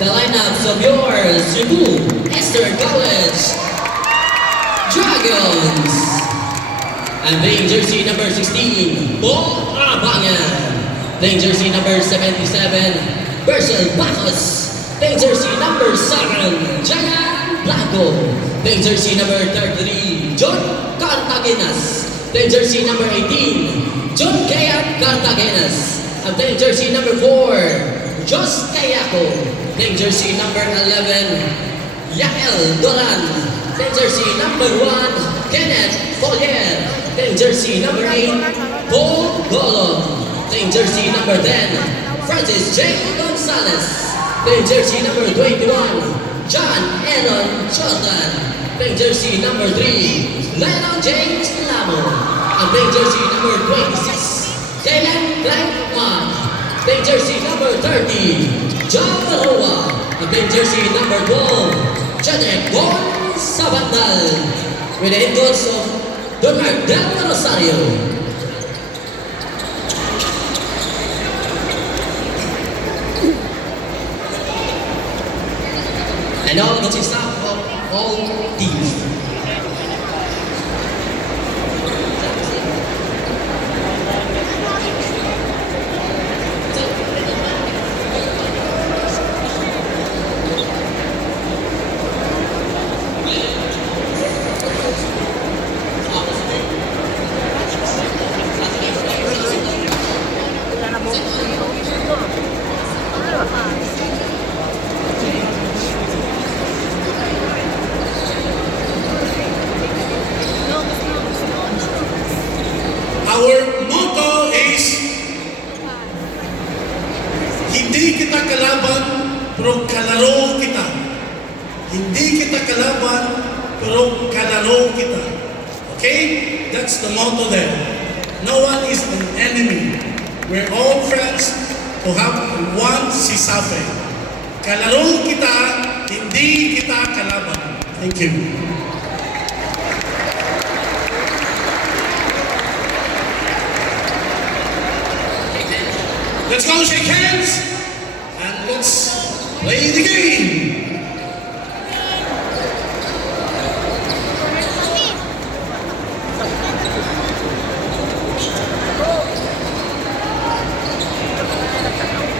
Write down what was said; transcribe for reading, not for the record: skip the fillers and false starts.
the lineups of your Cebu Eastern College Dragons. And playing jersey number 16, Paul Abangan. Playing jersey number 77, Bercel Bacos. Playing jersey number 7, Jayan Blanco. Playing jersey number 33, John Cartagenas. Playing jersey number 18, John Kayat Cartagenas. And playing jersey number 4, Jos Kayako. Playing jersey number 11, Yael Doran. Playing jersey number 1, Kenneth Collier. Playing jersey number 8, Paul Golon. Playing jersey number 10, Francis J. Gonzalez. Playing jersey number 21, John Aaron Jordan. Playing jersey number 3, Lennon James Lamo. And playing jersey number 26, Kaylan Blankman. Playing jersey number 30, John Baroa. And playing jersey number 12, Janek Bon Sabandal. With the head coach of Donald Del Rosario. And all the staff of all teams. Our motto is, hindi kita kalaban, pero kalaro kita. Hindi kita kalaban, pero kalaro kita. Okay? That's the motto there. No one is an enemy. We're all friends to have one sisafe. Kalaro kita, hindi kita kalaban. Thank you. Let's go shake hands and let's play the game.